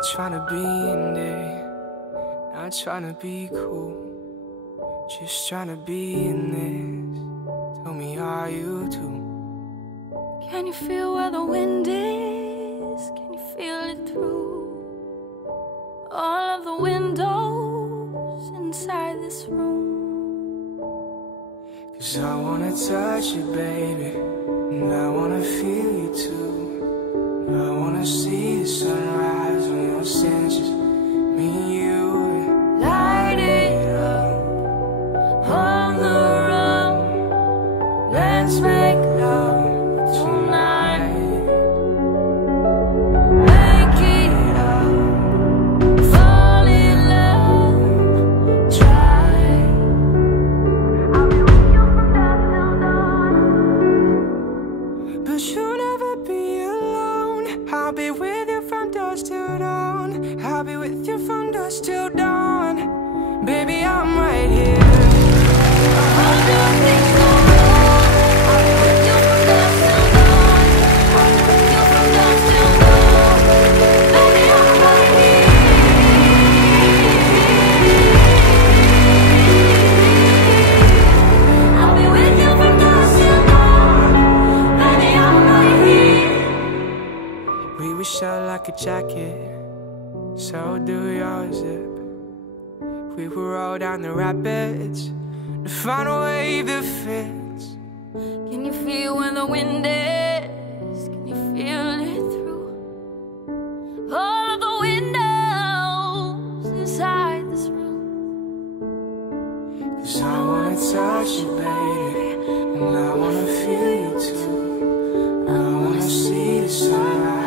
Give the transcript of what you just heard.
Not trying to be in there, not trying to be cool, just trying to be in this. Tell me, are you too? Can you feel where the wind is? Can you feel it through all of the windows inside this room? 'Cause I wanna touch you, baby, and I wanna feel you too. I wanna see the sunrise on your senses, me and you. Light it up on the run. Let's make love tonight. Make it up, fall in love, try. I'll be with you from dusk till dawn. But you'll never be alone. I'll be with you from dusk till dawn. I'll be with you from dusk till dawn. Baby, I'm right here. I'll do things go wrong. I'll be with you from dusk till dawn. I'll be with you from dusk till dawn. Baby, I'm right here. I'll be with you from dusk till dawn. Baby, I'm right here. We wish out like a jacket, so do your zip. We will roll down the rapids to find a wave that fits. Can you feel where the wind is? Can you feel it through all of the windows inside this room? 'Cause I wanna touch you, baby, and I wanna feel you too. I wanna see the sunrise